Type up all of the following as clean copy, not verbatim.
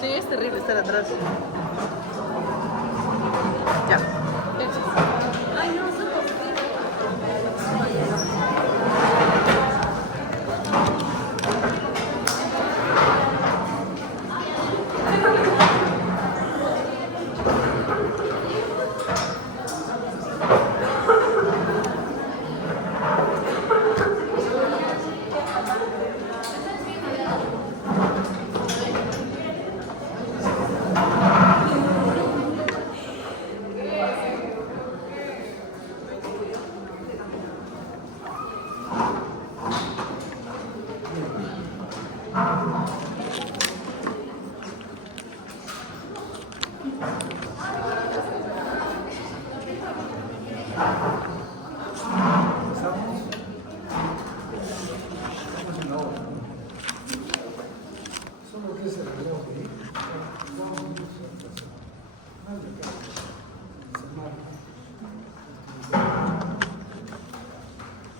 Sí, es terrible estar atrás. Ya. Ay, no,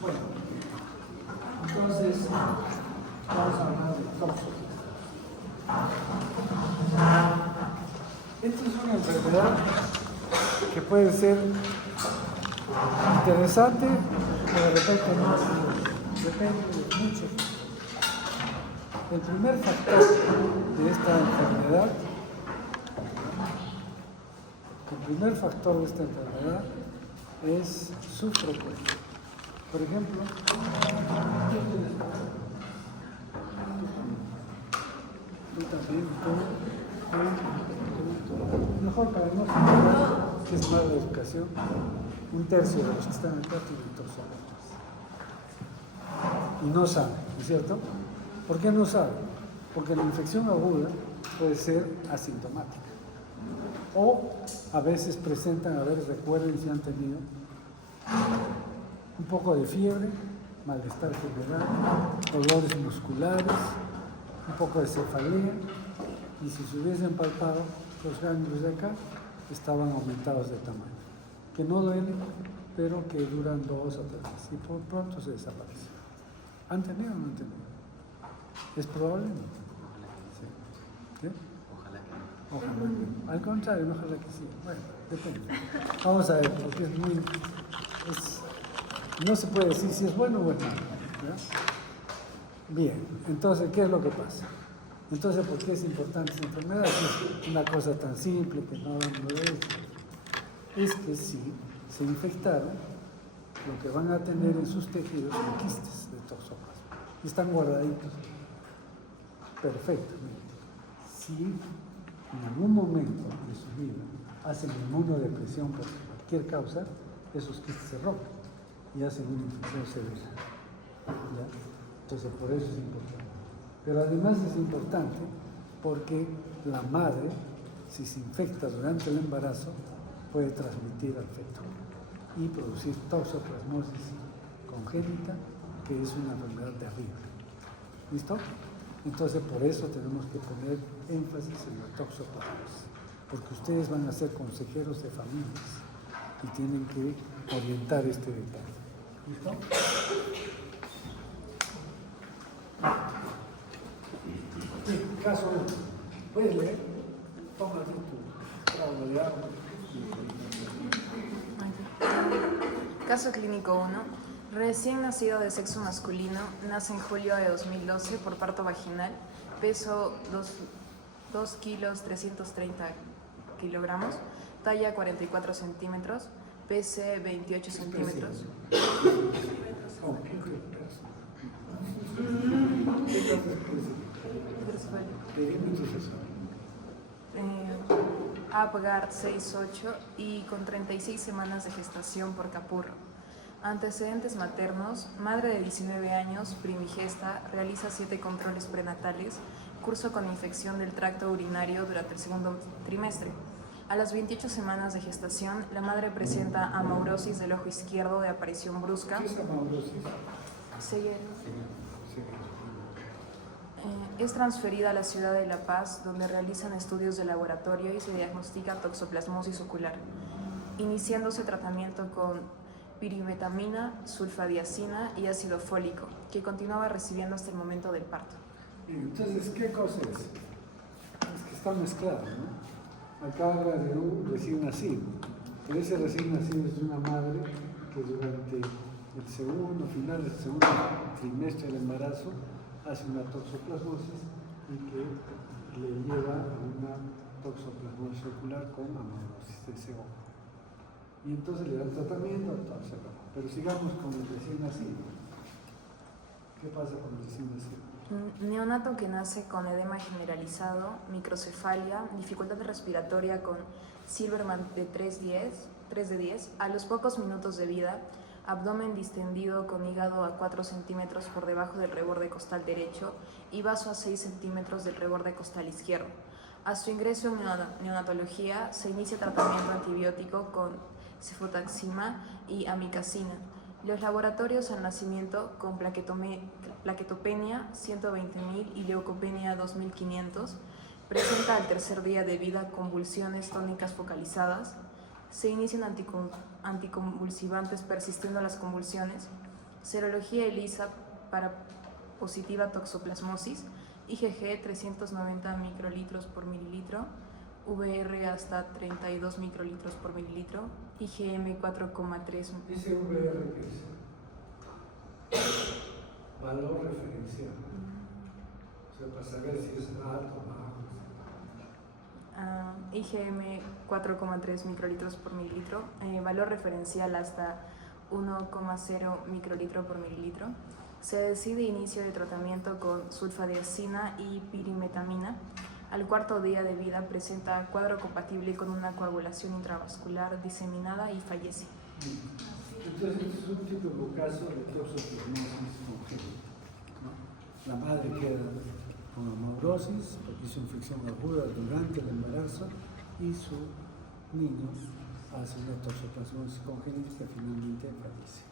Bueno, entonces vamos a hablar de tóxicos. Esta es una enfermedad que puede ser interesante, pero de repente no, depende de muchos. El primer factor de esta enfermedad, es su frecuencia. Por ejemplo, tú también, tú, mejor para no que es mala educación, 1/3 de los que están acá tienen toxoplasmosis. Y no saben, ¿no es cierto? ¿Por qué no saben? Porque la infección aguda puede ser asintomática. O a veces presentan, a ver, recuerden si han tenido un poco de fiebre, malestar general, dolores musculares, un poco de cefalea, y si se hubiesen palpado, los ganglios de acá estaban aumentados de tamaño, que no duelen, pero que duran 2 o 3 días y por pronto se desaparecen. ¿Han tenido o no han tenido? ¿Es probable? Sí. ¿Qué? Ojalá que no. Ojalá que no. Al contrario, ojalá que sí. Bueno, depende. Vamos a ver, porque es muy... no se puede decir si es bueno o es malo. ¿Ya? Bien, entonces, ¿qué es lo que pasa? Entonces, ¿por qué es importante esta enfermedad? Es una cosa tan simple que no hablamos de eso. Es que si se infectaron, lo que van a tener en sus tejidos son quistes de toxoplasma. Y están guardaditos perfectamente. Si en algún momento de su vida hacen inmunodepresión por cualquier causa, esos quistes se rompen y hacen una infección severa. ¿Ya? Entonces, por eso es importante. Pero además es importante porque la madre, si se infecta durante el embarazo, puede transmitir al feto y producir toxoplasmosis congénita, que es una enfermedad terrible. ¿Listo? Entonces, por eso tenemos que poner énfasis en la toxoplasmosis, porque ustedes van a ser consejeros de familias y tienen que orientar este detalle. ¿Listo? Sí, caso 1. ¿Puedes leer? Toma aquí tu trago de agua. Caso clínico 1. Recién nacido de sexo masculino, nace en julio de 2012 por parto vaginal, peso 2 kilos 330 kilogramos, talla 44 centímetros, pese 28 centímetros. Apgar 6'8" y con 36 semanas de gestación por capurro. Antecedentes maternos: madre de 19 años, primigesta, realiza 7 controles prenatales, curso con infección del tracto urinario durante el segundo trimestre. A las 28 semanas de gestación, la madre presenta amaurosis del ojo izquierdo de aparición brusca. ¿Qué es amaurosis? Es transferida a la ciudad de La Paz, donde realizan estudios de laboratorio y se diagnostica toxoplasmosis ocular, iniciándose tratamiento con pirimetamina, sulfadiazina y ácido fólico, que continuaba recibiendo hasta el momento del parto. Entonces, ¿qué cosa es? Es que está mezclado, ¿no? Acá habla de un recién nacido, pero ese recién nacido es de una madre que durante el final del segundo trimestre del embarazo hace una toxoplasmosis y que le lleva a una toxoplasmosis ocular con amaurosis de ese ojo. Y entonces le dan tratamiento, todo se acabó. Pero sigamos con el recién nacido. ¿Qué pasa con el recién nacido? Neonato que nace con edema generalizado, microcefalia, dificultad respiratoria con Silverman de 3 de 10, a los pocos minutos de vida, abdomen distendido con hígado a 4 centímetros por debajo del reborde costal derecho y vaso a 6 centímetros del reborde costal izquierdo. A su ingreso en neonatología se inicia tratamiento antibiótico con cefotaxima y amicacina. Los laboratorios al nacimiento con plaquetopenia 120.000 y leucopenia 2.500. Presenta al tercer día de vida convulsiones tónicas focalizadas. Se inician anticonvulsivantes persistiendo las convulsiones. Serología ELISA para positiva toxoplasmosis. IgG 390 microlitros por mililitro. VR hasta 32 microlitros por mililitro. IgM 4,3. ¿Ese VR qué es? Valor referencial. O sea, para saber si es alto o bajo. IgM 4,3 microlitros por mililitro. Valor referencial hasta 1,0 microlitro por mililitro. Se decide inicio de tratamiento con sulfadiazina y pirimetamina. Al cuarto día de vida presenta cuadro compatible con una coagulación intravascular diseminada y fallece. Entonces, este es un típico caso de toxoplasmosis congénita, ¿no? La madre queda con amaurosis porque hizo infección aguda durante el embarazo y su niño hace una toxoplasmosis congénita que finalmente fallece.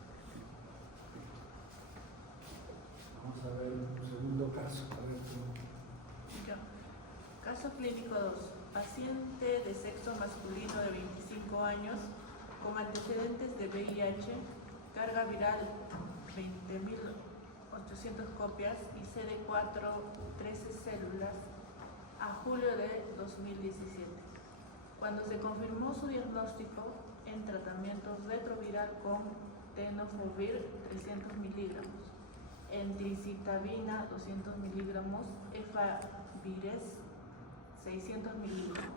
Vamos a ver un segundo caso. Caso clínico 2. Paciente de sexo masculino de 25 años con antecedentes de VIH, carga viral 20.800 copias y CD4 13 células a julio de 2017. Cuando se confirmó su diagnóstico en tratamiento retroviral con tenofovir 300 miligramos, entricitabina 200 miligramos, efavirenz 600 miligramos.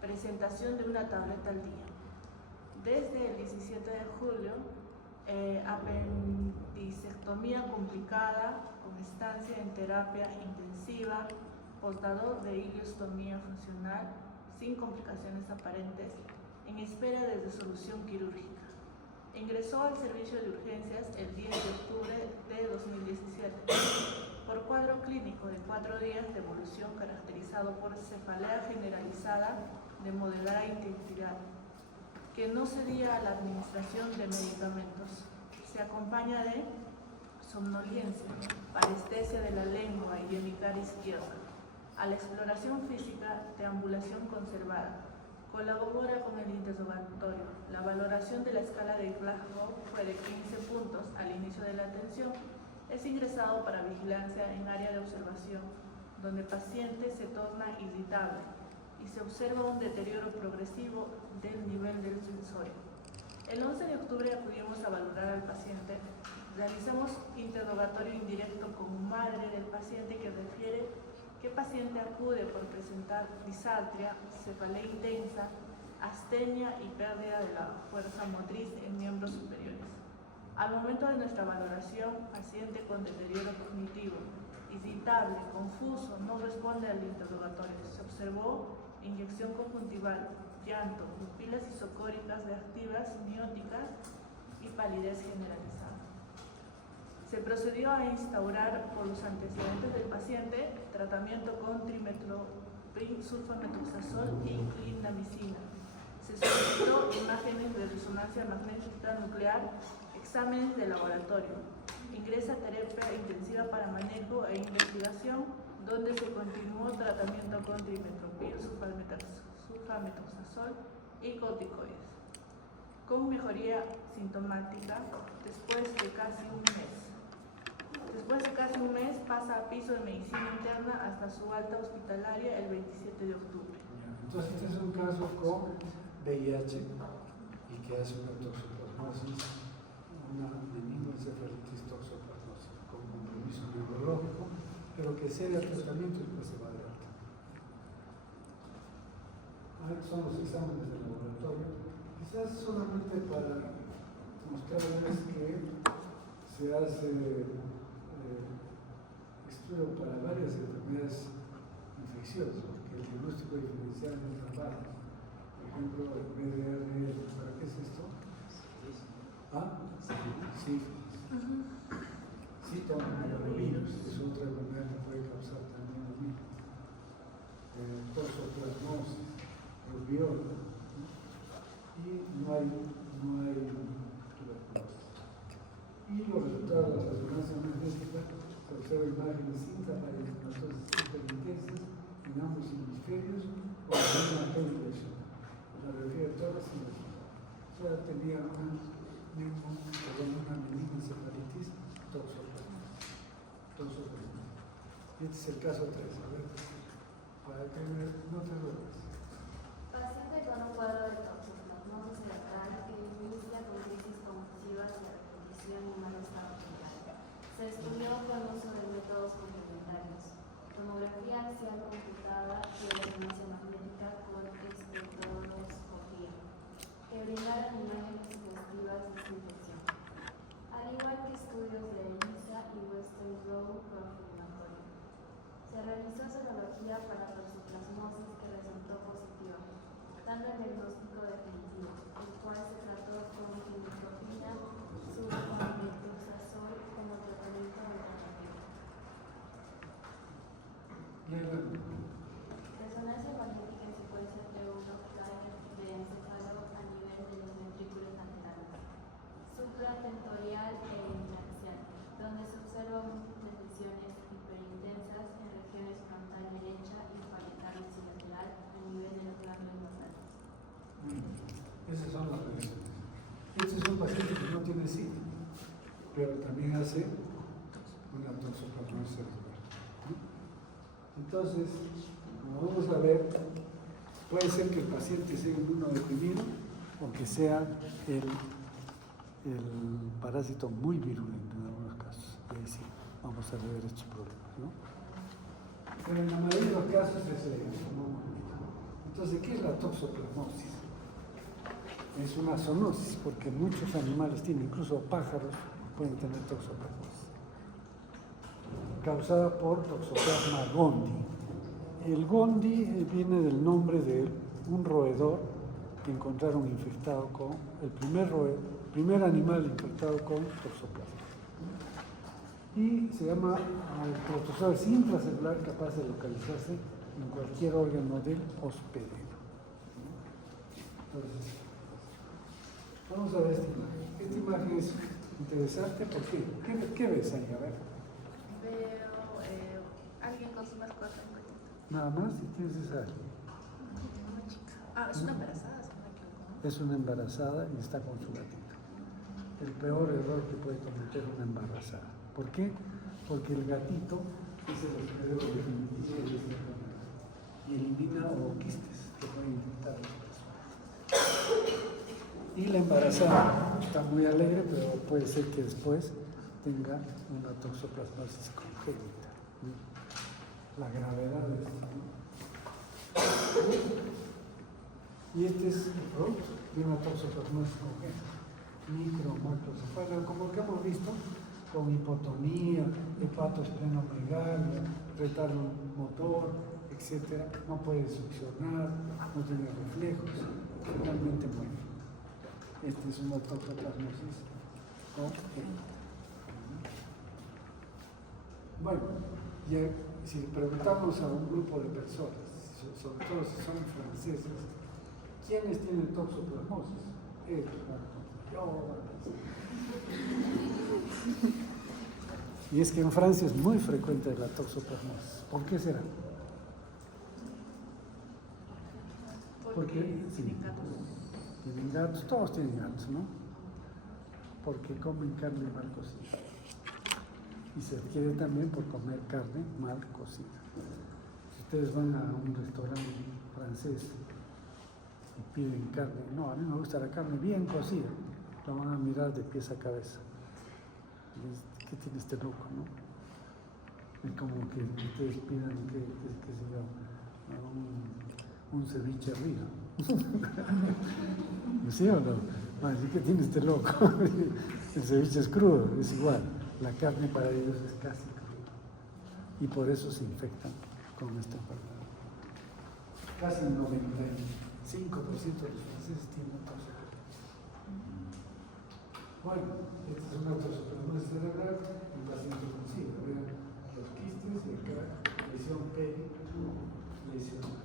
Presentación de una tableta al día. Desde el 17 de julio, apendicectomía complicada con estancia en terapia intensiva, portador de ileostomía funcional sin complicaciones aparentes, en espera de resolución quirúrgica. Ingresó al servicio de urgencias el 10 de octubre de 2017 por cuadro clínico de 4 días de evolución caracterizado por cefalea generalizada de moderada intensidad, que no cedía a la administración de medicamentos. Se acompaña de somnolencia, parestesia de la lengua y hemicara izquierda. A la exploración física, deambulación conservada. Colabora con el interrogatorio. La valoración de la escala de Glasgow fue de 15 puntos al inicio de la atención. Es ingresado para vigilancia en área de observación, donde el paciente se torna irritable y se observa un deterioro progresivo del nivel del sensorio. El 11 de octubre acudimos a valorar al paciente. Realizamos interrogatorio indirecto con madre del paciente que refiere que paciente acude por presentar disartria, cefalea intensa, astenia y pérdida de la fuerza motriz en miembros superiores. Al momento de nuestra valoración, paciente con deterioro cognitivo, irritable, confuso, no responde al interrogatorio. Se observó inyección conjuntival, llanto, pupilas isocóricas reactivas, mióticas y palidez generalizada. Se procedió a instaurar por los antecedentes del paciente tratamiento con trimetoprim, sulfamethoxazol e clindamicina. Se solicitó imágenes de resonancia magnética nuclear, exámenes de laboratorio. Ingresa a terapia intensiva para manejo e investigación, donde se continuó tratamiento con trimetoprim, sulfamethoxazol y corticoides, con mejoría sintomática después de casi un mes. Después de casi un mes pasa a piso de medicina interna hasta su alta hospitalaria el 27 de octubre. Entonces este es un caso con VIH y que hace una toxoplasmosis, una meningoencefalitis toxoplasmósica con compromiso neurológico, pero que cede al tratamiento y después se va de alta. Estos son los exámenes del laboratorio, quizás solamente para mostrarles que se hace estudio para varias enfermedades infecciosas, porque el diagnóstico diferencial es raro. Por ejemplo, el BDRL, ¿para qué es esto? ¿Ah? Sí. Citomegalovirus, es otra enfermedad que puede causar también lo mismo. Toxoplasmosis, rubiola, y no hay tuberculosis. Y los resultados de la resonancia magnética se observan imágenes intrapariematosas interintensas en ambos hemisferios con la misma televisión. La radiografía de tórax y la o sea, tenía una meningoencefalitis toxoplasmósica. Este es el caso 3, a ver, para que no te duermas. Paciente con un cuadro de toxoplasmosis cerebral que inicia con crisis convulsivas y repetición y mal estado general. Se estudió con uso de métodos complementarios, tomografía axial computada y resonancia magnética con espectroscopía, que brindaron imágenes sugestivas de su infección, al igual que estudios de ELISA y Western Blot confirmatorio. Se realizó serología para toxoplasmosis que resultó positiva, dando el diagnóstico definitivo, el cual se trató con quimioterapia, sulfamethoxazol como tratamiento alternativo. Resonancia magnética en secuencia T1 de encéfalo a nivel de los ventrículos laterales, supratentorial e interaxial, donde se observan lesiones hiperintensas en regiones frontal derecha y parietal occidental a nivel de los ganglios basales. Esas son las lesiones. Este es un paciente que no tiene síntomas, pero también hace una toxoplasmosis cerebral. Entonces, como vamos a ver, puede ser que el paciente sea inmunodeprimido o que sea el parásito muy virulento en algunos casos. Y ahí sí, vamos a ver estos problemas, ¿no? Pero en la mayoría de los casos es el Entonces, ¿qué es la toxoplasmosis? Es una zoonosis, porque muchos animales tienen, incluso pájaros, pueden tener toxoplasmosis, causada por Toxoplasma gondii. El gondii viene del nombre de un roedor que encontraron infectado con, el primer animal infectado con toxoplasma. Y se llama el protozoa intracelular capaz de localizarse en cualquier órgano del hospedero. Entonces, vamos a ver esta imagen. Esta imagen es interesante porque, ¿qué ves ahí? A ver. Veo alguien con su mascota en cuenta. Nada más, si tienes esa. Una chica. Ah, es una embarazada, si no me equivoco, ¿no? Es una embarazada y está con su gatito. El peor error que puede cometer una embarazada. ¿Por qué? Porque el gatito es el hospedero definitivo de esta enfermedad y elimina ooquistes que pueden infectar a la persona. Y la embarazada está muy alegre, pero puede ser que después tenga una toxoplasmosis congénita. La gravedad de esto. Y este es el producto de una toxoplasmosis congénita. Micromacrocefalia, como el que hemos visto, con hipotonía, hepatosplenomegalia, retardo motor, etc. No puede succionar, no tiene reflejos, realmente muere. Esta es una toxoplasmosis congénita. Bueno, ya, si preguntamos a un grupo de personas, sobre todo si son franceses, ¿quiénes tienen toxoplasmosis? Ellos, y es que en Francia es muy frecuente la toxoplasmosis. ¿Por qué será? Porque tienen gatos. Tienen gatos, todos tienen gatos, ¿no? Porque comen carne mal cocida. y se adquiere también por comer carne mal cocida. Si ustedes van a un restaurante francés y piden carne, no, a mí me gusta la carne bien cocida, la van a mirar de pies a cabeza. ¿Qué tiene este loco, no? Es como que ustedes pidan, qué sé yo, un ceviche arriba. ¿Sí o no? Así que tiene este loco. El ceviche es crudo, es igual. La carne para ellos es casi cruda. Y por eso se infectan con esta enfermedad. Casi el 95% de los franceses tienen toxicidad. Bueno, esta es una toxicidad cerebral en pacientes con SIDA. Vean los quistes y acá lesión lesional.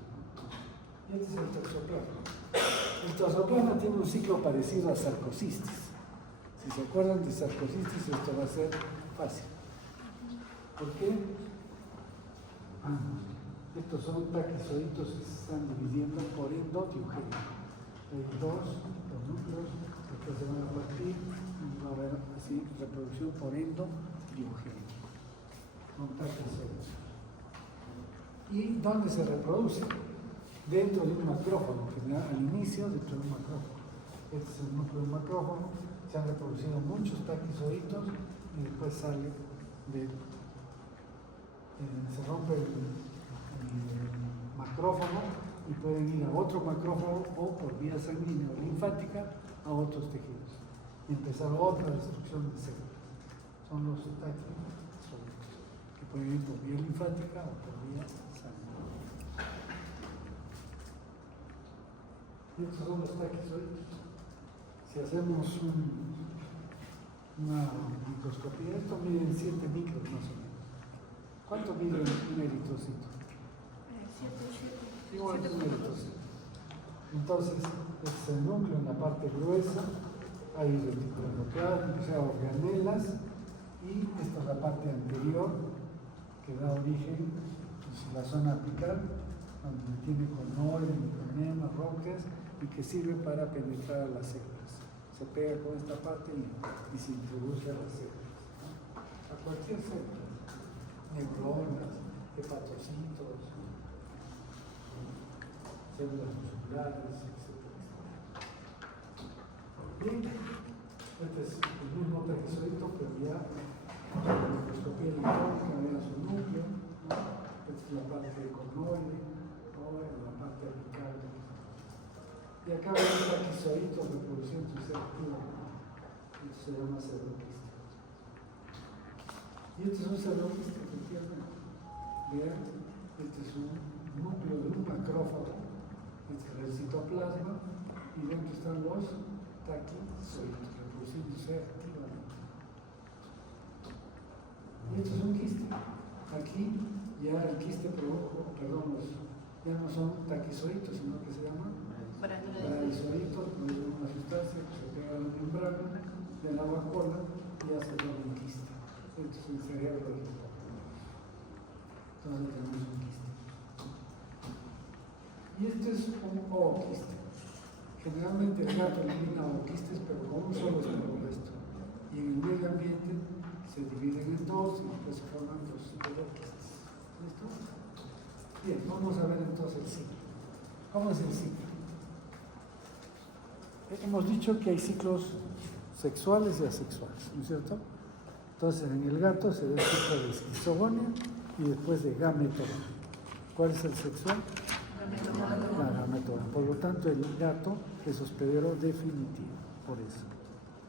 Y este es el toxoplasma. El toxoplasma tiene un ciclo parecido a sarcocistis. Si se acuerdan de sarcocistis, esto va a ser fácil. ¿Por qué? Estos son taquizoitos que se están dividiendo por endodiogenia. Hay dos núcleos, después se van a partir y va a haber así reproducción por endodiogenia. Son taquizoitos. ¿Y dónde se reproduce? Dentro de un macrófago, al inicio dentro de un macrófago. Este es el núcleo del macrófago, se han reproducido muchos taquizoitos y después sale se rompe el macrófago y pueden ir a otro macrófago o por vía sanguínea o linfática a otros tejidos y empezar otra destrucción de células. Son los taquizoitos que pueden ir por vía linfática o por vía sanguínea. Y estos son los taquizoides. Si hacemos una microscopía, esto mide 7 micros más o menos. ¿Cuánto mide un eritrocito? 7. Igual que un eritrocito. Entonces, este es el núcleo en la parte gruesa, hay reticuloplasma, o sea, organelas, y esta es la parte anterior que da origen a la zona apical, donde tiene conoides, micronemas, rocas, y que sirve para penetrar a las células. Se pega con esta parte y se introduce a las células, ¿no? A cualquier célula, neuronas, hepatocitos, células musculares, etc. Bien, este es el mismo taquizoito, pero ya la microscopía electrónica vea su núcleo, ¿no? Esta es la parte conoide, la parte apical. Y acá ven un taquizoito reproduciéndose activamente. Esto se llama pseudoquiste. Y este es un pseudoquiste, efectivamente. Vean, este es un núcleo de un macrófago, este es el citoplasma, y dentro están los taquizoitos reproduciéndose activamente. Y esto es un quiste. Aquí ya el quiste produjo, ya no son taquizoitos, sino que se llaman bradyzoitos, no es una sustancia que se pega a la membrana de la vacuola y hace un quiste. Esto es el cerebro del hipocampo. Entonces tenemos un quiste. Y este es un ooquiste. Generalmente el gato elimina ooquistes, pero con un solo esporoblasto. Y en el medio ambiente se dividen en dos y después se forman dos ooquistes. ¿Listo? Bien, vamos a ver entonces el ciclo. ¿Cómo es el ciclo? Hemos dicho que hay ciclos sexuales y asexuales, ¿no es cierto? Entonces en el gato se da el ciclo de esquizogonia y después de gametogonia. ¿Cuál es el sexual? La gametogonia. Por lo tanto, el gato es hospedero definitivo, por eso.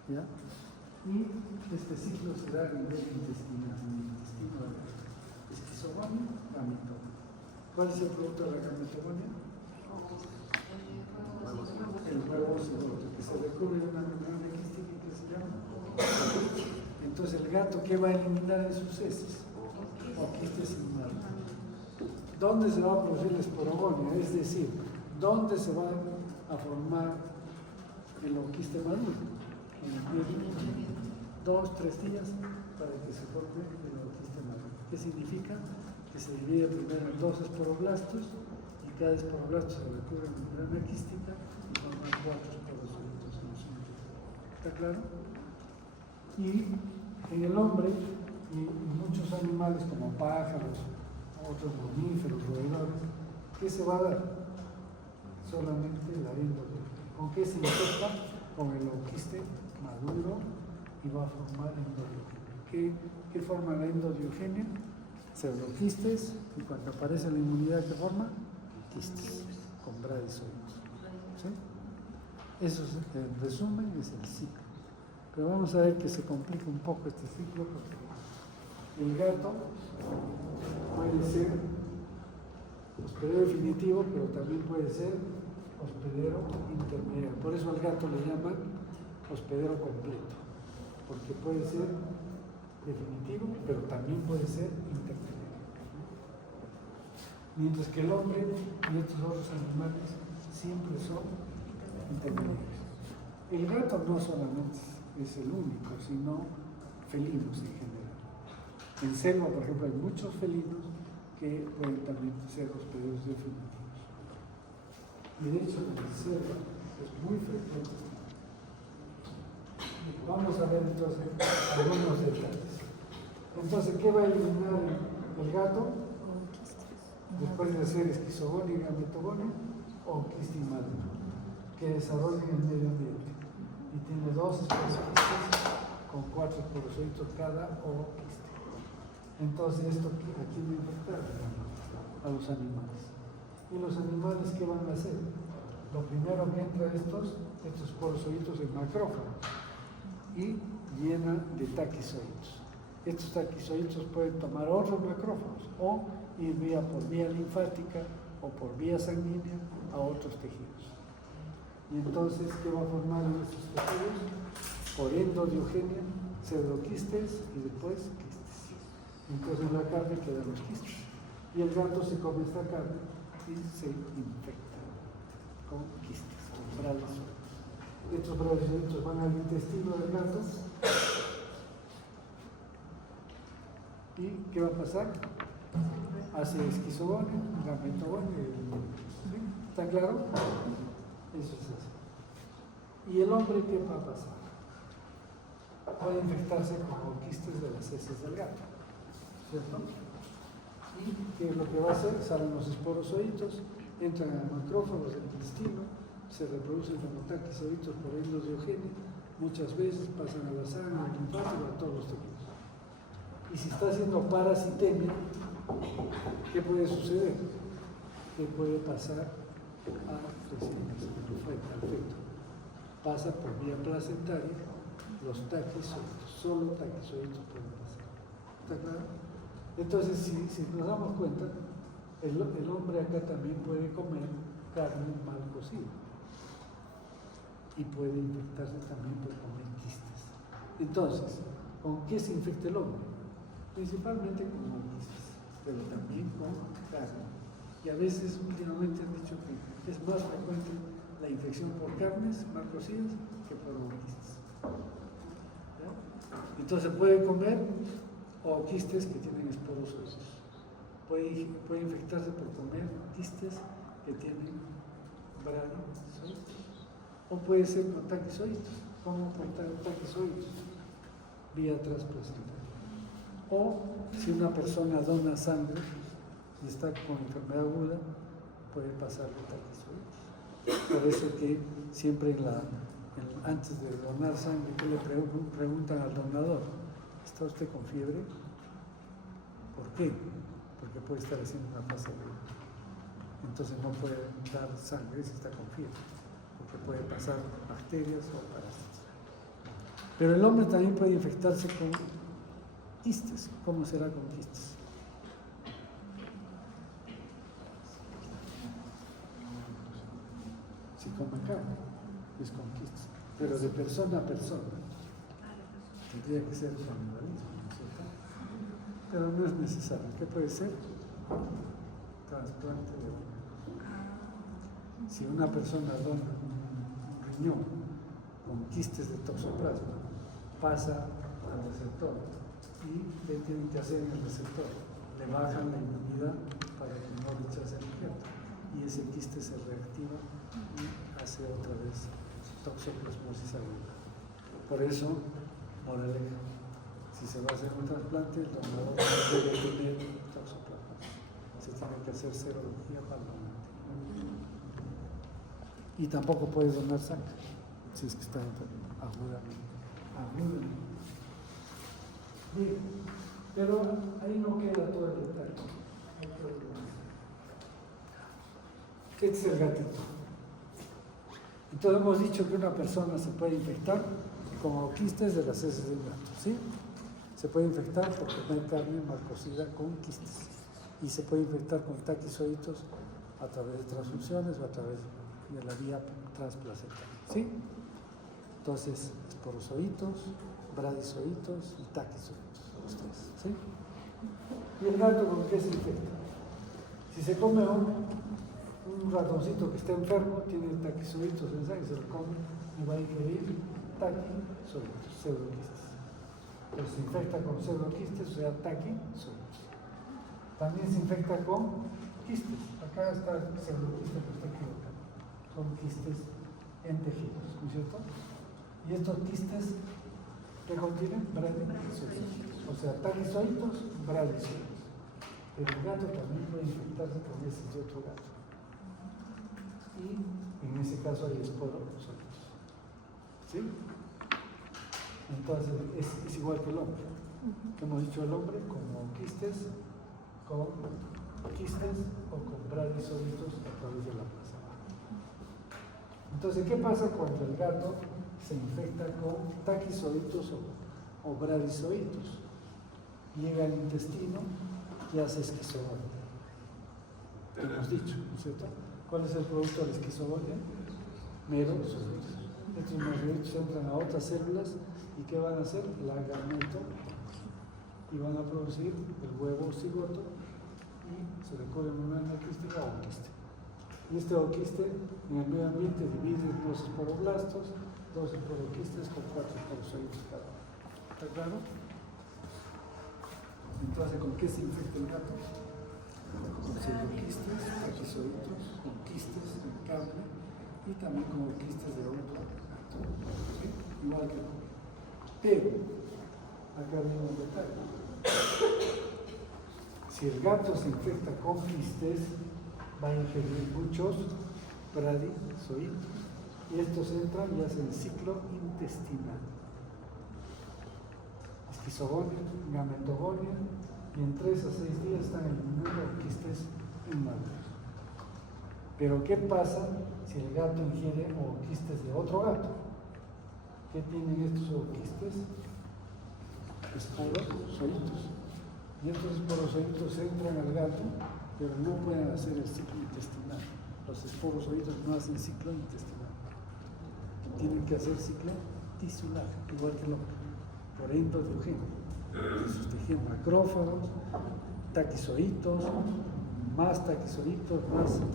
¿Ya? Y este ciclo se da a nivel intestinal, en el intestino del gato. Esquizogonia, gametogonia. ¿Cuál es el producto de la gametogonia? El huevo cigoto, que se recubre de una membrana quística que se llama. Entonces el gato, ¿qué va a eliminar en sus heces? Oquistes inmaduros. ¿Dónde se va a producir la esporogonia? Es decir, ¿dónde se va a formar el oquiste maduro? En el pie, 2-3 días para que se forme el oquiste maduro. ¿Qué significa? Que se divide primero en 2 esporoblastos y cada esporoblasto se recubre en membrana quística y forman 4 esporocitos. ¿Está claro? Y en el hombre y muchos animales como pájaros, otros mamíferos, roedores, ¿qué se va a dar? Solamente la endodiogenia. ¿Con qué se infecta? Con el oquiste maduro y va a formar endodiogenia. ¿Qué forma la endodiogenia? Pseudoquistes, y cuando aparece la inmunidad, ¿qué forma? Quistes, con bradizoides. ¿Sí? Eso es, en resumen, es el ciclo. Pero vamos a ver que se complica un poco este ciclo porque el gato puede ser hospedero definitivo, pero también puede ser hospedero intermedio. Por eso al gato le llaman hospedero completo, porque puede ser definitivo, pero también puede ser intermedio. Mientras que el hombre y estos otros animales siempre son intermedios. El gato no solamente es el único, sino felinos en general. En selva, por ejemplo, hay muchos felinos que pueden también ser hospederos definitivos. Y de hecho, en selva es muy frecuente. Vamos a ver entonces algunos detalles. Entonces, ¿qué va a eliminar el gato? Después de hacer esquizogonio y gametogonio, o quiste maduro, que desarrolla en el medio ambiente. Y tiene 2 especies con 4 porocitos cada ooquiste. Entonces, ¿esto a quién va a infectar? A los animales. ¿Y los animales qué van a hacer? Lo primero que entra estos porocitos en macrófagos y llena de taquizoides. Estos taquizoides pueden tomar otros macrófagos o ir por vía linfática o por vía sanguínea a otros tejidos. Y entonces, ¿qué va a formar en estos tejidos? Por endodiogenia, pseudoquistes y después quistes. Entonces en la carne quedan los quistes. Y el gato se come esta carne y se infecta con quistes, con bradizoides. Estos bradizoides van al intestino del gato. ¿Y qué va a pasar? Hace esquizogonio, gametogonio. ¿Sí? ¿Está claro? Eso es así. ¿Y el hombre qué va a pasar? Puede infectarse con quistes de las heces del gato, ¿cierto? ¿Y qué es lo que va a hacer? Salen los esporozoitos, entran a macrófagos del intestino, se reproducen como taquizoitos por endodiogenia, muchas veces pasan a la sangre, al linfático, a todos los tejidos. Y si está haciendo parasitemia, ¿qué puede suceder? Que puede pasar a al feto. Pasa por vía placentaria los taquizoides, solo taquizoides pueden pasar. ¿Está claro? Entonces, si nos damos cuenta, el hombre acá también puede comer carne mal cocida y puede infectarse también por comer quistes. Entonces, ¿con qué se infecta el hombre? Principalmente con quistes, pero también con carne. Y a veces últimamente han dicho que es más frecuente la infección por carnes mal cocidas que por quistes. Entonces puede comer quistes que tienen esporozoides. Puede infectarse por comer quistes que tienen bradizoides. O puede ser con taquizoides. ¿Cómo cortar taquizoides? Vía transplacentaria. O si una persona dona sangre y está con enfermedad aguda, puede pasar de taquizoides. Por eso que siempre antes de donar sangre, ¿qué le preguntan al donador? ¿Está usted con fiebre? ¿Por qué? Porque puede estar haciendo una fase aguda. Entonces no puede dar sangre si está con fiebre, porque puede pasar bacterias o parásitos. Pero el hombre también puede infectarse con quistes. ¿Cómo será con quistes? Si come carne, es con quistes. Pero de persona a persona. Tendría que ser canibalismo, ¿no es cierto? Pero no es necesario. ¿Qué puede ser? Trasplante de órgano. Si una persona dona un riñón con quistes de toxoplasma, pasa al receptor y le tienen que hacer en el receptor. Le bajan la inmunidad para que no rechace el objeto. Y ese quiste se reactiva y hace otra vez toxoplasmosis aguda. Por eso, moraleja, Si se va a hacer un trasplante, el donador debe tener toxoplasmosis. Se tiene que hacer serología para el donante. Y tampoco puedes donar sangre si es que está enfermo. Agúdame. Bien, pero ahí no queda todo el detalle. Este es el gatito. Entonces hemos dicho que una persona se puede infectar con quistes de las heces del gato, ¿sí? Se puede infectar por comer carne mal cocida con quistes. Y se puede infectar con taquizoitos a través de transfusiones o a través de la vía transplacentaria, ¿sí? Entonces, esporozoitos, bradizoitos y taquizoitos, los tres, ¿sí? ¿Y el gato con qué se infecta? Si se come un ratoncito que está enfermo, tiene taquizoitos en sangre, se lo come y va a ingerir taquizoitos, pseudoquistes. Entonces se infecta con pseudoquistes, o sea, taquizoitos. También se infecta con quistes. Acá está el pseudoquiste que está equivocado. Son quistes en tejidos, ¿no es cierto? Y estos quistes que contienen bradizoitos, o sea, taquizoitos, bradizoitos. Pero el gato también puede infectarse con heces de otro gato. Y en ese caso hay esporozoitos. ¿Sí? Entonces es igual que el hombre. Hemos dicho el hombre como quistes o con bradizoitos a través de la plaza baja. Entonces, ¿qué pasa cuando el gato se infecta con taquizoitos o bradizoitos? Llega al intestino y hace esquizobolia. Hemos dicho, ¿no es cierto? ¿Cuál es el producto de la esquizobolia? Merozoitos. Estos merozoitos entran a otras células y ¿qué van a hacer? La gameto y van a producir el huevo cigoto y se le cubre una quística o un quiste. Y este oquiste en el medio ambiente divide los esporoblastos, 2 esporoquistes con 4 esporozoitos cada uno. ¿Está claro? Entonces, ¿con qué se infecta el gato? Con pseudoquistes, taquizoitos, con quistes en carne y también con quistes de otro gato. ¿Sí? Igual que el hombre. Pero, acá viene un detalle. Si el gato se infecta con quistes, va a ingerir muchos bradizoitos. Y estos entran y hacen ciclo intestinal. Esquizogonia, gametogonia, y en 3 a 6 días están eliminando quistes inmaduros. Pero ¿qué pasa si el gato ingiere ooquistes de otro gato? ¿Qué tienen estos ooquistes? Esporozoitos. Y estos esporozoitos entran al gato, pero no pueden hacer el ciclo intestinal. Los esporozoitos no hacen ciclo intestinal. Tienen que hacer ciclo tisular, igual que el hombre, por endodiogenia. Entonces tejidos macrófagos, taquizoitos, más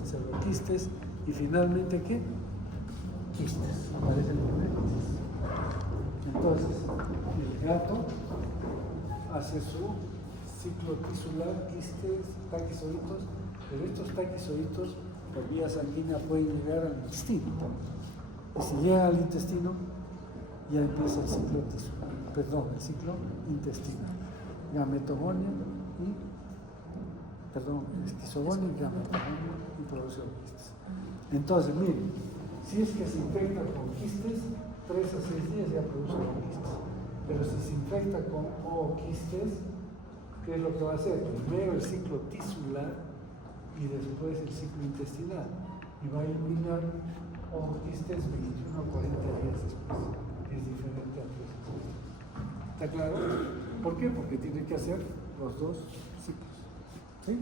pseudoquistes y finalmente ¿qué? Quistes. Aparece el primer quistes. Entonces, el gato hace su ciclo tisular, quistes, taquizoitos, pero estos taquizoitos por vía sanguínea pueden llegar al intestino. Y si llegan al intestino, ya empieza el ciclo tisular, el ciclo intestinal. Gametogonia esquizogonia y gametogonia y producción de quistes. Entonces, miren, si es que se infecta con quistes, 3 a 6 días ya produce quistes. Pero si se infecta con ooquistes, ¿qué es lo que va a hacer? Primero el ciclo tisular y después el ciclo intestinal. Y va a eliminar ooquistes 21 a 40 días después. Es diferente a 3 a 6 días. ¿Está claro? ¿Por qué? Porque tiene que hacer los 2 ciclos. ¿Sí?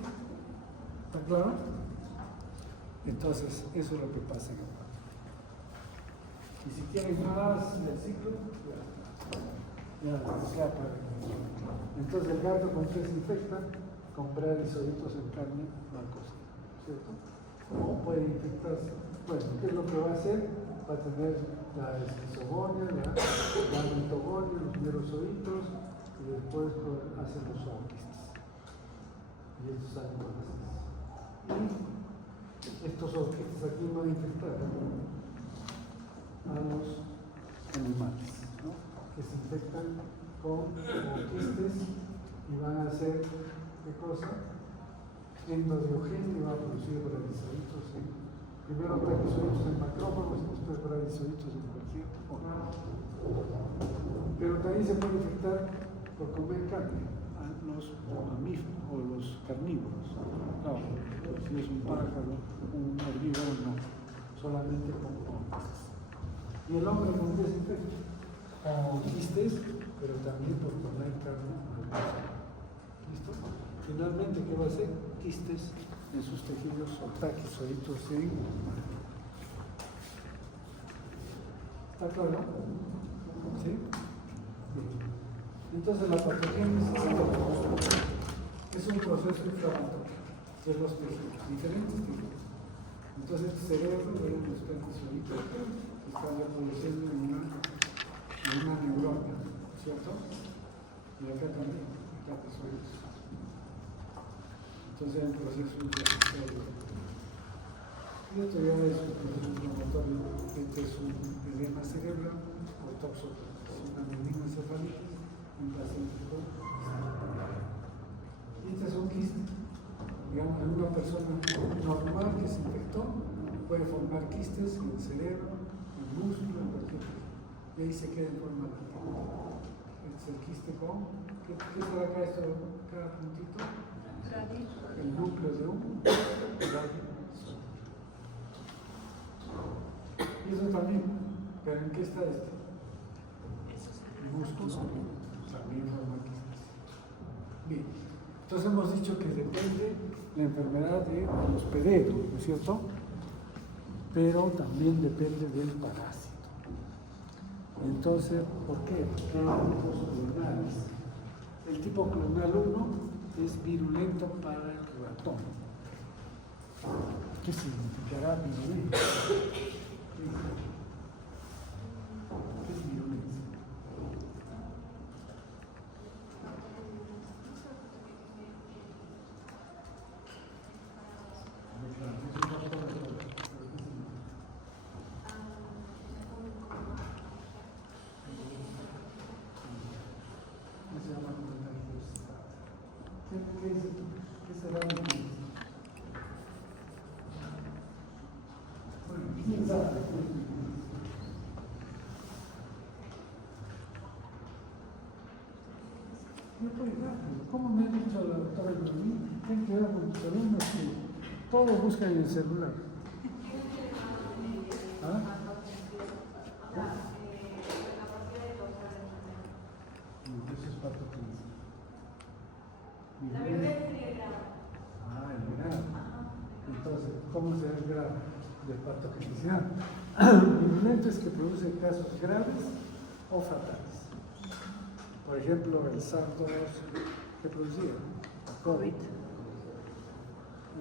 ¿Está claro? Entonces, eso es lo que pasa en el gato. Y si quieren más del ciclo, ya para. Entonces el gato con qué se infecta, con bradizoitos en carne mal cocida, ¿cierto? O puede infectarse. Bueno, ¿qué es lo que va a hacer? Va a tener la esquizogonia, la gametogonia, los merozoitos y después hacer los ooquistes. Y estos salen con las heces. Y estos ooquistes aquí van a infectar a los animales, ¿no? Que se infectan con quistes y van a hacer, ¿qué cosa? Endodiogenia y va a producir bradizoitos, ¿sí? Primero bradizoitos en macrófagos, después bradizoitos en cualquier órgano. Pero también se puede infectar por comer carne a los mamíferos o los carnívoros. No, si es un pájaro, un herbívoro, no, solamente con hongos. Y el hombre con qué se infecta? Con quistes, pero también por comer carne malvada. ¿Listo? Finalmente, ¿qué va a hacer? Quistes en sus tejidos o taquizoitos en ¿está claro? ¿Sí? Bien. Entonces la patogénesis es un proceso inflamatorio de los tejidos, diferentes tejidos. Entonces el cerebro es los taquizoitos que están reproduciendo en una neurona, ¿cierto? Y acá también, taquizoitos. Entonces el proceso inflamatorio. Y esto ya es un proceso inflamatorio, este es un edema cerebral o toxoplasma, una meningoencefalitis, un paciente con. Y este es un quiste. Digamos, en una persona normal que se infectó, puede formar quistes en el cerebro, en el músculo, en cualquier cosa. Y ahí se queda en forma latente. Este es el quiste con. ¿Qué será acá esto? Cada puntito. El núcleo de un radio. Y eso también, pero ¿en qué está este? El músculo también forma quistes. Bien, entonces hemos dicho que depende la enfermedad de los hospedero, ¿no es cierto? Pero también depende del parásito. Entonces, ¿por qué? Porque hay tipos clonales. El tipo clonal 1 es virulento para el ratón. ¿Qué significará virulento? ¿Qué es virulencia? ¿Qué será virulencia? Bueno, ¿quién sabe? ¿Cómo me ha dicho la doctora Economía? Ten cuidado con tus alumnos que todos buscan en el celular. ¿Ah? Eso es patogénesis. La virulencia sería el grado. Ah, el grado. Entonces, ¿cómo será el grado de patogenicidad? Virulento es que produce casos graves o fatales. Por ejemplo, el SARS-2 que producía, COVID.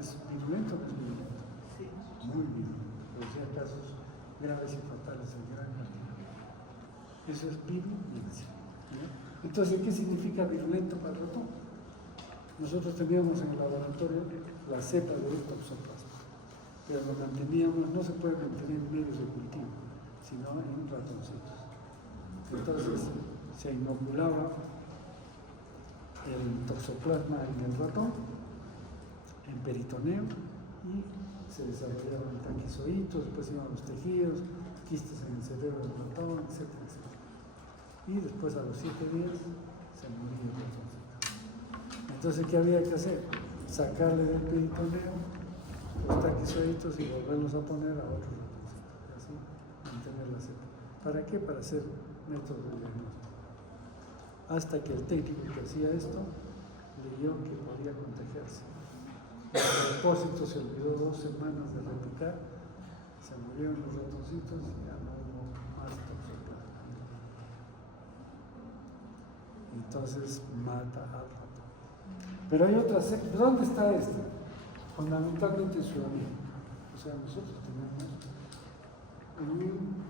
¿Es virulento o no es virulento? Sí. Muy virulento. Producía casos graves y fatales en gran cantidad. Eso es virulencia. ¿Ya? Entonces, ¿qué significa virulento para el ratón? Nosotros teníamos en el laboratorio la cepa de toxoplasma, pero lo manteníamos, no se puede mantener en medios de cultivo, sino en ratoncitos. Entonces, se inoculaba el toxoplasma en el ratón, en peritoneo, y se desarrollaban taquizoitos, después iban los tejidos, quistes en el cerebro del ratón, etcétera, etcétera. Y después a los 7 días se moría el ratoncito. Entonces, ¿qué había que hacer? Sacarle del peritoneo los taquizoitos y volverlos a poner a otro ratoncito, y así mantener la cepa. ¿Para qué? Para hacer métodos de diagnóstico. Hasta que el técnico que hacía esto leyó que podía contagiarse. A propósito, se olvidó 2 semanas de replicar, se murieron los ratoncitos y ya no hubo más toxoplasma. Entonces mata al ratón. Pero hay otras. ¿Dónde está esto? Fundamentalmente en Sudamérica. O sea, nosotros tenemos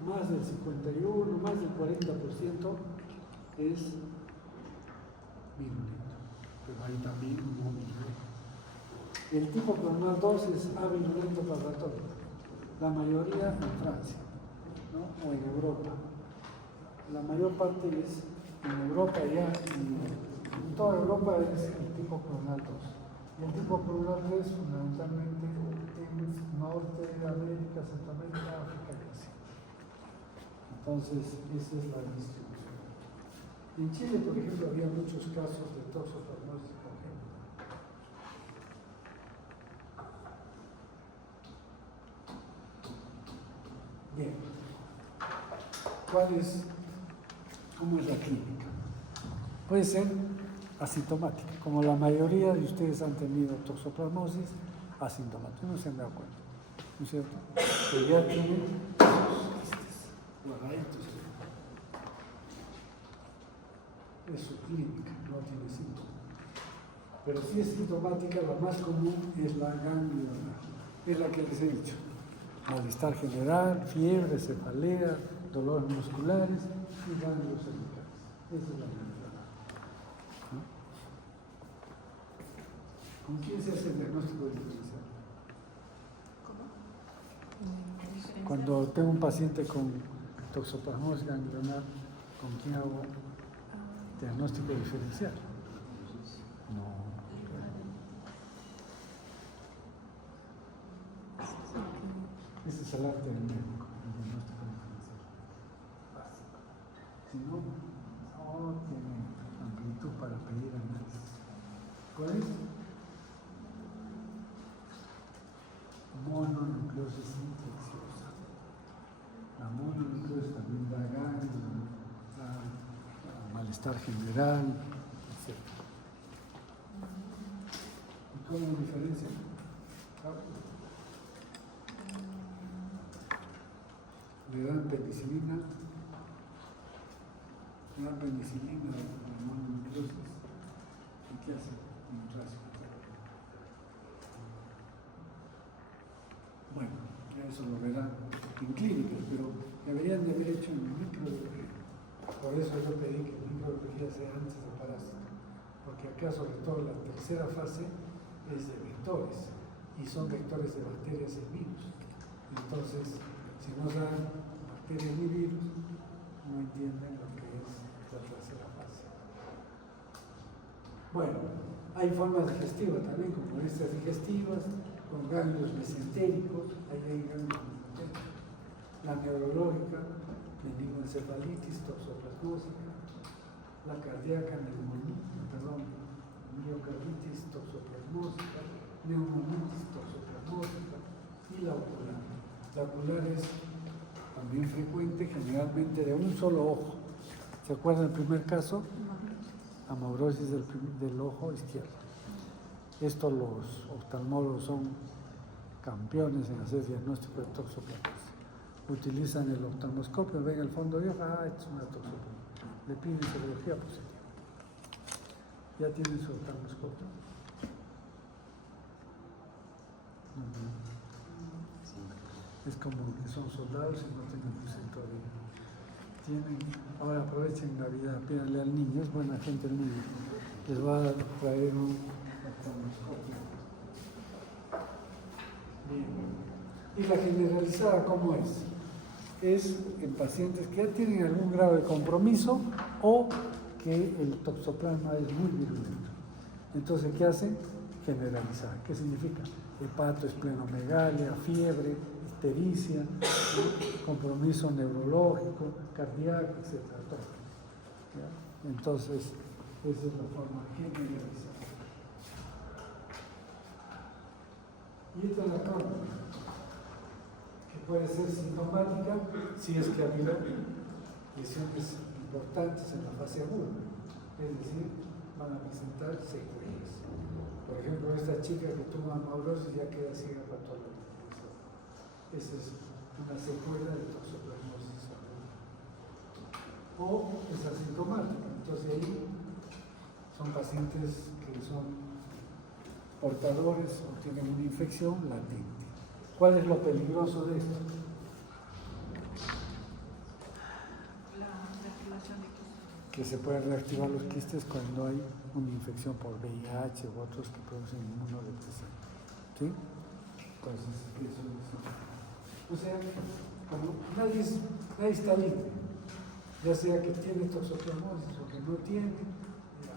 más del 51, más del 40% es virulento, pero hay también no virulento. El tipo clonal 2 es avirulento para ratón, la mayoría en Francia, ¿no? O en Europa. La mayor parte es En Europa ya, en toda Europa es el tipo clonal 2. Y el tipo clonal 3 fundamentalmente en Norteamérica, Centroamérica, África y Asia. Entonces, esa es la distribución. En Chile, por ejemplo, había muchos casos de toxoplasmosis congénita. Bien. ¿Cómo es la clínica? Puede ser asintomática, como la mayoría de ustedes han tenido toxoplasmosis asintomática, no se han dado cuenta, ¿no es cierto? Pero ya tienen quistes guardaditos. Es su clínica, no tiene síntomas. Pero si es sintomática, la más común es la ganglionar, es la que les he dicho. Malestar general, fiebre, cefalea, dolores musculares y ganglios cervicales. Esa es la ganglionar. ¿No? ¿Con quién se hace el diagnóstico diferencial? ¿Cómo? Cuando tengo un paciente con toxoplasmosis ganglionar, ¿con quién hago diagnóstico diferencial? No. Ese es el arte del médico, el diagnóstico diferencial básico. Si no, no tiene amplitud para pedir análisis. ¿Cuál es? Mononucleosis infecciosa. La mononucleosis también da ganglios, da malestar general, etc. ¿Y cómo diferencia? Le dan penicilina a la mononucleosis. ¿Y qué hace? Un rasgo. Bueno, ya eso lo verán en clínicas, pero deberían de haber hecho en microbiología. Por eso yo pedí que microbiología sea antes de parásito, porque acá sobre todo la tercera fase es de vectores, y son vectores de bacterias y virus. Entonces, si no saben bacterias ni virus, no entienden lo que es la tercera fase. Bueno, hay formas digestivas también, como estas digestivas, con ganglios mesentéricos, ahí hay ganglios mesentéricos. La neurológica, meningoencefalitis toxoplasmósica, la cardíaca, miocarditis toxoplasmósica, neumonitis toxoplasmósica y la ocular. La ocular es también frecuente, generalmente de un solo ojo. ¿Se acuerdan del primer caso? Amaurosis del ojo izquierdo. Esto los oftalmólogos son campeones en hacer diagnóstico de toxoplasmosis. Utilizan el oftalmoscopio, ven el fondo de ojo, esto es una toxoplasmosis. Le piden serología positiva. Ya tienen su oftalmoscopio. Es como que son soldados y no tienen fusil todavía. Ahora aprovechen Navidad, pídanle al niño, es buena gente el niño. Les va a traer un oftalmoscopio. Bien. ¿Y la generalizada cómo es? Es en pacientes que ya tienen algún grado de compromiso o que el toxoplasma es muy virulento. Entonces, ¿qué hacen? Generalizar. ¿Qué significa? Hepatoesplenomegalia, fiebre, ictericia, compromiso neurológico, cardíaco, etc. ¿Ya? Entonces, esa es la forma generalizada. Y esta es la forma que puede ser sintomática si es que ha habido lesiones importantes en la fase aguda, es decir, van a presentar secuelas. Por ejemplo, esta chica que tuvo amaurosis ya queda ciega para toda la vida. Esa es una secuela de toxoplasmosis aguda. O es asintomática, entonces ahí son pacientes que son portadores o tienen una infección latente. ¿Cuál es lo peligroso de esto? Que se pueden reactivar los quistes cuando hay una infección por VIH u otros que producen inmunodepresión. ¿Sí? Entonces, eso es. O sea, como nadie está libre, ya sea que tiene toxoplasmosis o que no no tiene, ya,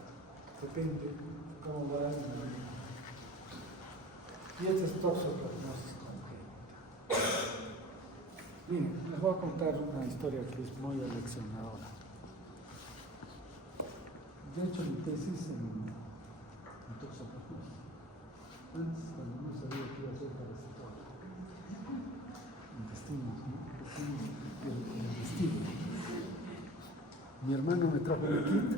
depende cómo va. Y esta es toxoplasmosis congénita. Miren, les voy a contar una historia que es muy aleccionadora. Yo he hecho mi tesis en toxoplasmosis. Antes, cuando no sabía qué iba a hacer para intestinos, ¿no? El intestino. Mi hermano me trajo un kit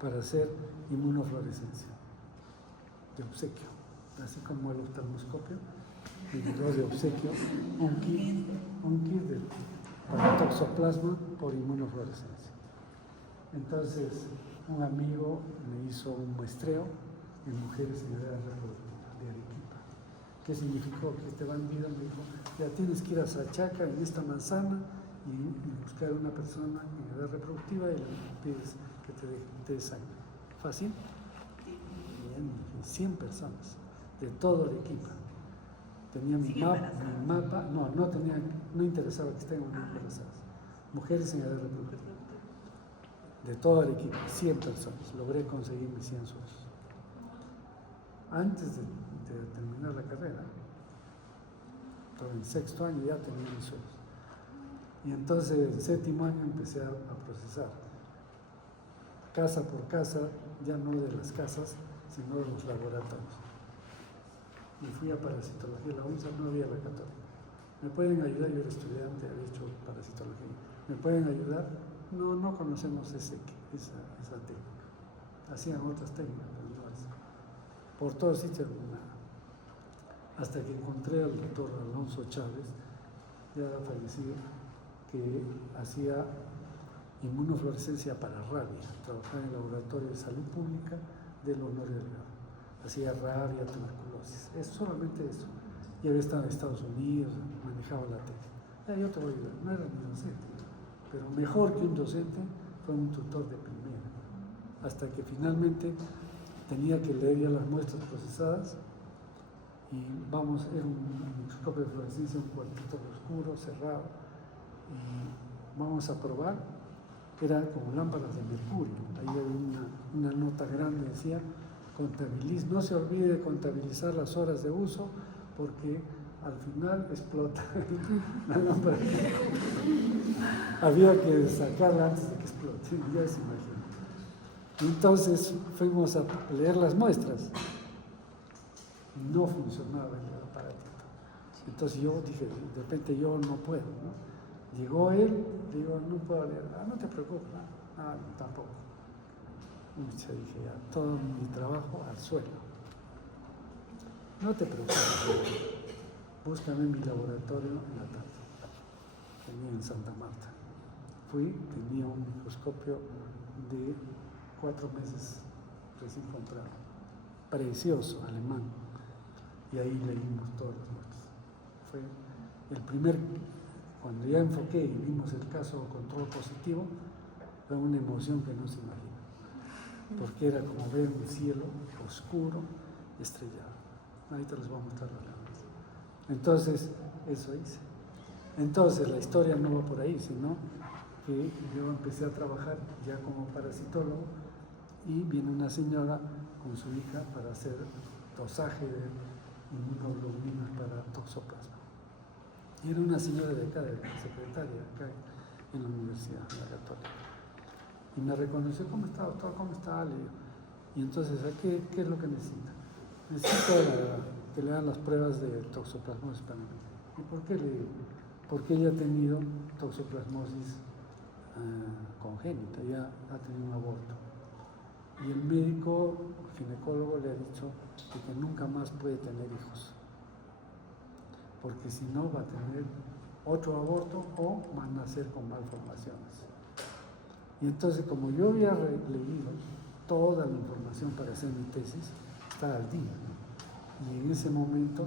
para hacer inmunofluorescencia de obsequio, así como el oftalmoscopio, me llegó de obsequio un kit para toxoplasma por inmunofluorescencia. Entonces, un amigo me hizo un muestreo en mujeres en edad reproductiva de Arequipa. ¿Qué significó? Que este bandido me dijo, ya tienes que ir a Sachaca en esta manzana y buscar una persona en edad reproductiva y le pides que te dé sangre. ¿Fácil? Bien, 100 personas de todo Arequipa. Tenía mi mapa, no interesaba que estén embarazadas. Mujeres en edad reproductiva. De todo Arequipa, 100 personas. Logré conseguir mis 100 socios. Antes de terminar la carrera, todo en sexto año ya tenía mis socios. Y entonces en séptimo año empecé a procesar. Casa por casa, ya no de las casas, sino de los laboratorios. Y fui a parasitología, la UNSA no había la católica. ¿Me pueden ayudar? Yo era estudiante, había hecho parasitología. ¿Me pueden ayudar? No conocemos esa técnica. Hacían otras técnicas, pero no esa. Por todos sitios, nada. Hasta que encontré al doctor Alonso Chávez, ya fallecido, que hacía inmunofluorescencia para rabia. Trabajaba en el laboratorio de salud pública del Honorio Delgado. Hacía rabia, tuberculosis. Es solamente eso. Y había estado en Estados Unidos, manejaba la técnica. Ya, yo te voy a ayudar. No era ni docente, pero mejor que un docente fue un tutor de primera. Hasta que finalmente tenía que leer ya las muestras procesadas y era un microscopio de fluorescencia, un cuartito oscuro, cerrado, y vamos a probar. Era como lámparas de mercurio. Ahí había una nota grande, decía, no se olvide de contabilizar las horas de uso porque al final explota la lámpara. Había que sacarla antes de que explote, ya se imagina. Entonces fuimos a leer las muestras. No funcionaba el aparatito. Entonces yo dije, de repente yo no puedo, ¿no? Llegó él, digo, no puedo leer. No te preocupes, no, tampoco. Mucha, dije, ya, todo mi trabajo al suelo. No te preocupes, búscame en mi laboratorio en la tarde. Tenía en Santa Marta. Tenía un microscopio de 4 meses recién comprado. Precioso, alemán. Y ahí leímos todas las muestras. Fue el primer, cuando ya enfoqué y vimos el caso control positivo, fue una emoción que no se imagina. Porque era como ver un cielo oscuro, estrellado. Ahorita les voy a mostrar las lámparas. Entonces, eso hice. Entonces, la historia no va por ahí, sino que yo empecé a trabajar ya como parasitólogo y viene una señora con su hija para hacer dosaje de inmunoglobulinas para toxoplasma. Y era una señora de acá, de la secretaria, acá en la Universidad de la Católica. Y me reconoció, ¿cómo está, doctor? ¿Cómo está? Le digo. Y entonces, ¿qué es lo que necesita? Necesito que le hagan las pruebas de toxoplasmosis para mí. ¿Y por qué? Le digo, porque ella ha tenido toxoplasmosis congénita, ya ha tenido un aborto. Y el médico ginecólogo le ha dicho que nunca más puede tener hijos, porque si no va a tener otro aborto o van a nacer con malformaciones. Y entonces, como yo había leído toda la información para hacer mi tesis, estaba al día, ¿no? Y en ese momento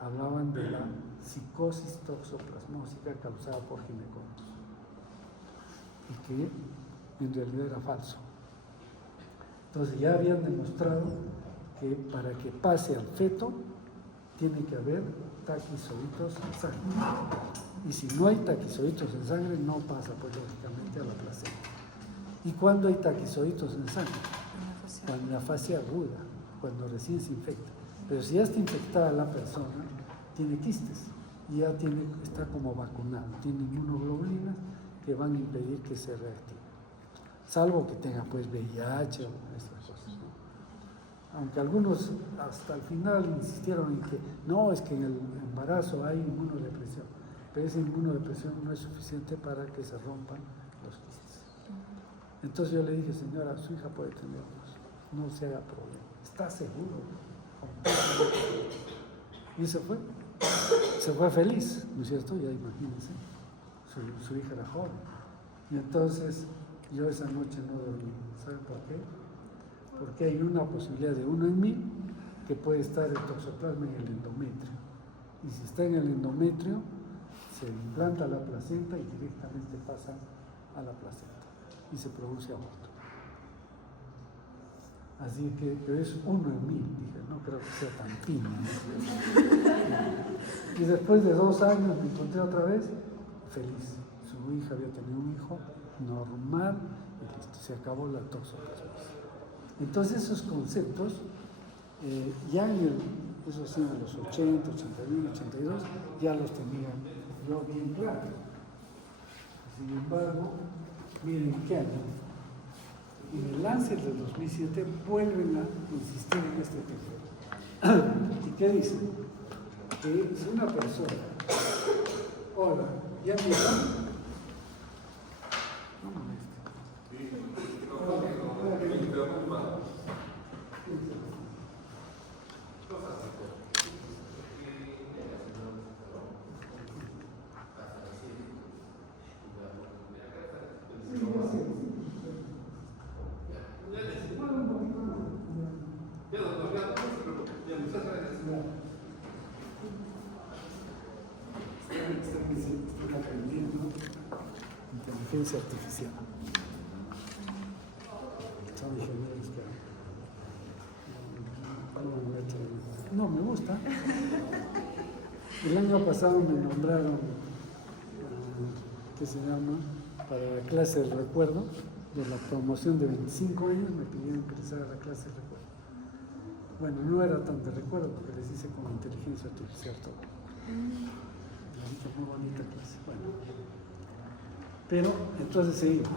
hablaban de la psicosis toxoplasmósica causada por ginecólogos, y que en realidad era falso. Entonces ya habían demostrado que para que pase al feto tiene que haber taquizoitos en sangre. Y si no hay taquizoitos en sangre, no pasa pues lógicamente a la placenta. ¿Y cuándo hay taquizoitos en sangre? En la fase Cuando en la fase aguda, cuando recién se infecta. Pero si ya está infectada la persona, tiene quistes y ya está como vacunado, tiene inmunoglobulinas que van a impedir que se reactive. Salvo que tenga pues VIH o estas cosas, ¿no? Aunque algunos hasta el final insistieron en que no, es que en el embarazo hay inmunodepresión, pero esa inmunodepresión no es suficiente para que se rompan los quistes. Entonces yo le dije, señora, su hija puede tener hijos, no se haga problema, ¿está seguro? Y se fue feliz, ¿no es cierto? Ya imagínense, su hija era joven. Y entonces yo esa noche no dormí. ¿Saben por qué? Porque hay una posibilidad de 1 en 1000 que puede estar el toxoplasma en el endometrio. Y si está en el endometrio, se implanta la placenta y directamente pasa a la placenta y se produce aborto. Así que, pero es 1 en 1000, dije, no creo que sea tan fino, ¿no? Y después de 2 años me encontré otra vez feliz. Su hija había tenido un hijo normal y listo, se acabó la toxoplasmosis. Entonces esos conceptos, ya eso sí, en los 80, 81, 82, ya los tenía yo bien claros. Sin embargo, miren qué año. En el Lancet del 2007 vuelven a insistir en este tema. ¿Y qué dicen? Que si una persona, hola, ¿ya me llaman? No moleste. Están aprendiendo inteligencia artificial. Son ingenieros que no me gusta. El año pasado me nombraron, ¿qué se llama? Para la clase del recuerdo, de la promoción de 25 años, me pidieron ingresar a la clase del recuerdo. Bueno, no era tan de recuerdo porque les hice con inteligencia artificial todo. Muy bonita clase. Bueno. Pero entonces seguimos.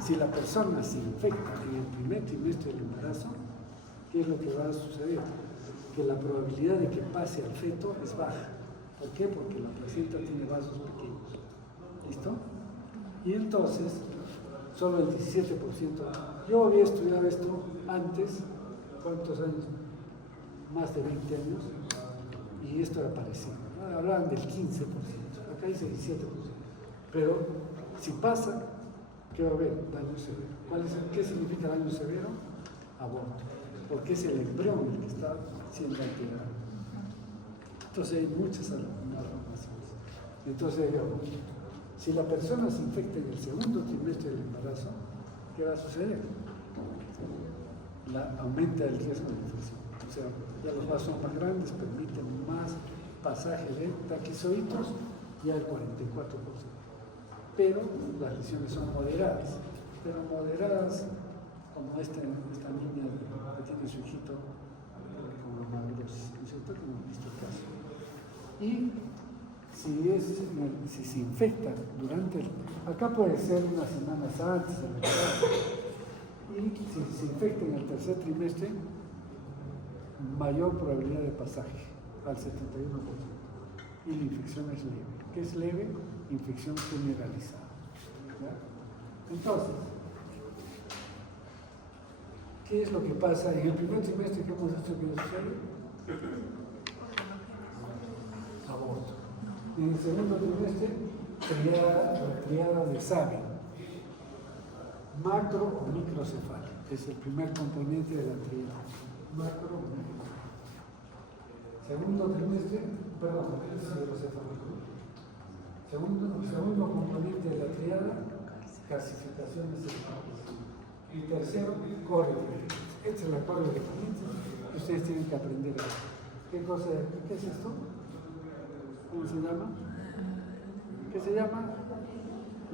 Si la persona se infecta en el primer trimestre del embarazo, ¿qué es lo que va a suceder? Que la probabilidad de que pase al feto es baja. ¿Por qué? Porque la placenta tiene vasos pequeños. ¿Listo? Y entonces, solo el 17%. Yo había estudiado esto antes, ¿cuántos años? Más de 20 años, y esto era parecido. Hablaban del 15%, acá dice 17%. Pero si pasa, ¿qué va a haber? Daño severo. ¿Qué significa daño severo? Aborto. Porque es el embrión el que está siendo alterado. Entonces hay muchas malformaciones. Entonces, si la persona se infecta en el segundo trimestre del embarazo, ¿qué va a suceder? Aumenta el riesgo de infección. O sea, ya los vasos son más grandes, permiten más pasaje de taquizoitos, ya el 44%. Pero las lesiones son moderadas, como esta niña que tiene su hijito con amaurosis, ¿no es cierto? Que hemos visto el caso. Y si se infecta acá puede ser unas semanas antes del embarazo, y si se infecta en el tercer trimestre, mayor probabilidad de pasaje, al 71%. Y la infección es leve. ¿Qué es leve? Infección generalizada. ¿Ya? Entonces, ¿qué es lo que pasa en el primer trimestre que hemos dicho que sucede? Aborto. En el segundo trimestre, la triada de Sabin, macro o microcefalia, es el primer componente de la triada. Macro o microcefalia. Segundo trimestre, segundo componente de la triada, calcificaciones cerebrales. Y tercero, correo. Esta es la correo de que ustedes tienen que aprender a ver. ¿Qué es esto? ¿Cómo se llama? ¿Qué se llama?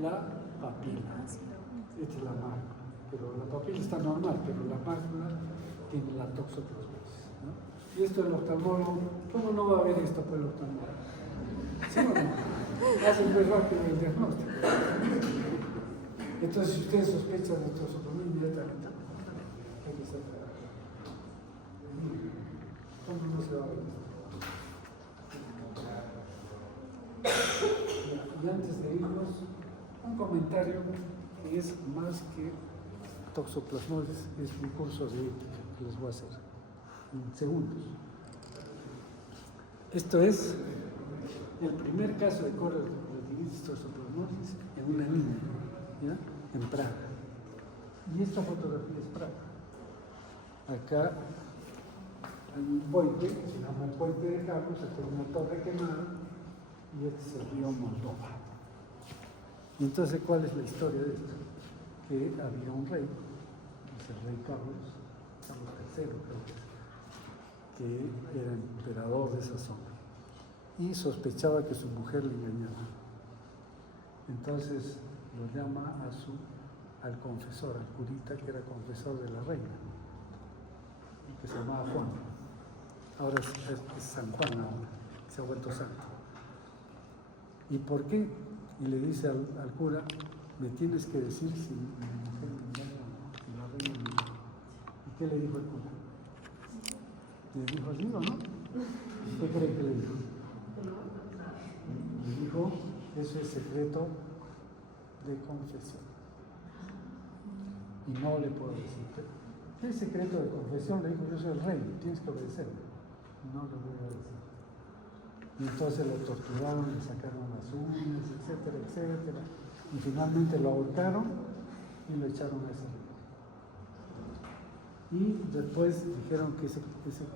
La papila. Esta es la marca. pero la papila está normal, pero la mácula tiene la toxoplasmosis, ¿no? Y esto el oftalmólogo, ¿cómo no va a ver esto por el oftalmólogo? ¿Sí o no? Hace muy rápido el diagnóstico. Entonces, si ustedes sospechan de toxoplasmosis, inmediatamente hay que sacar. ¿Cómo no se va a ver esto? Y antes de irnos, un comentario que es más que toxoplasmosis, es un curso de ética que les voy a hacer en segundos. Esto es el primer caso de correlativitis toxoplasmosis en una niña, ¿ya? En Praga. Y esta fotografía es Praga. Acá hay un puente, que se llama el puente de Carlos, esta es una torre quemada, y este es el río Moldova. Y entonces, ¿cuál es la historia de esto? Que había un rey, es el rey Carlos III, creo que era emperador de esa zona, y sospechaba que su mujer le engañaba. Entonces lo llama al confesor, al curita que era confesor de la reina, que se llamaba Juan. Ahora es San Juan, ahora, se ha vuelto santo. ¿Y por qué? Y le dice al cura, me tienes que decir si mi mujer me engaña o no, si la reina me engaña. ¿Y qué le dijo el cura? ¿Le dijo así o no? ¿Qué cree que le dijo? Le dijo, eso es secreto de confesión. Y no le puedo decir. ¿Qué es secreto de confesión? Le dijo, yo soy el rey, tienes que obedecerme. No le voy a decir. Y entonces lo torturaron, le sacaron las uñas, etcétera, etcétera. Y finalmente lo ahorcaron y lo echaron a ese río. Y después dijeron que ese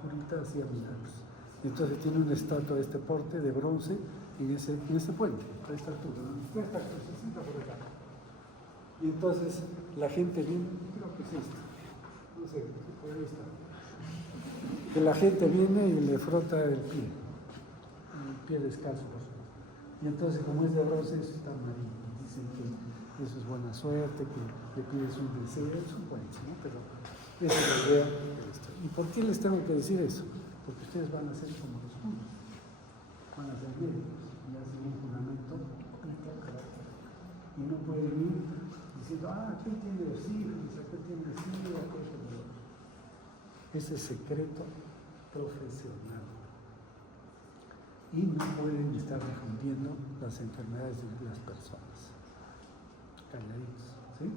curita hacía milagros. Entonces tiene una estatua de este porte de bronce en ese puente, a esta altura, ¿no? Esta crucecita por acá. Y entonces la gente viene, creo que es esto, no sé, por ahí está. Que la gente viene y le frota el pie descalzo. Y entonces, como es de bronce, eso está amarillo. Dicen que eso es buena suerte, que le pides un deseo, es un cuento, ¿no? Pero esa es la idea de esto. ¿Y por qué les tengo que decir eso? Porque ustedes van a ser como los juros, van a ser médicos y hacen un juramento y no pueden ir diciendo, aquel tiene sífilis, aquel tiene sida, aquel tiene lo otro. Ese es secreto profesional. Y no pueden estar difundiendo las enfermedades de las personas. Calladitos, ¿sí?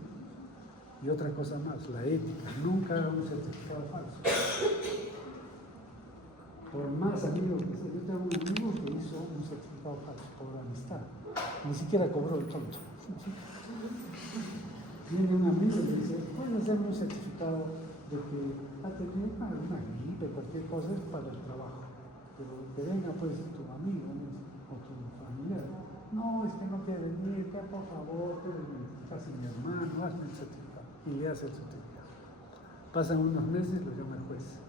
Y otra cosa más, la ética. Nunca hagan un certificado falso. Por más amigos que sea, yo tengo un amigo que hizo un certificado falso por amistad. Ni siquiera cobró el tonto. Viene un amigo y le dice, puedes hacerme un certificado de que ha tenido una gripe, cualquier cosa, es para el trabajo. Pero que venga pues tu amigo, ¿no? O tu familiar. No, es que no quiere venir, por favor, casi mi hermano, hazme el certificado. Y le hace el certificado. Pasan unos meses, lo llama el juez.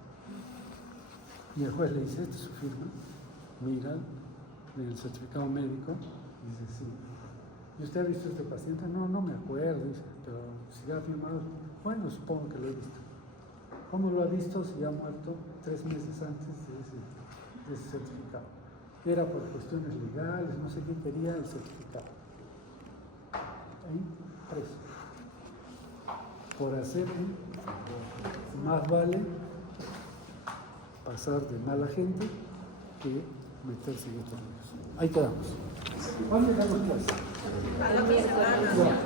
Y el juez le dice, esta es su firma, mira, en el certificado médico, y dice, sí. ¿Y usted ha visto a este paciente? No, no me acuerdo, dice, pero si ha firmado, bueno, supongo que lo he visto. ¿Cómo lo ha visto si ha muerto 3 meses antes de ese certificado? Era por cuestiones legales, no sé qué quería el certificado. Ahí, preso. Por hacer más vale pasar de mala gente que meterse en estos líos. Ahí quedamos. ¿Cuándo damos clase? A la otra semana.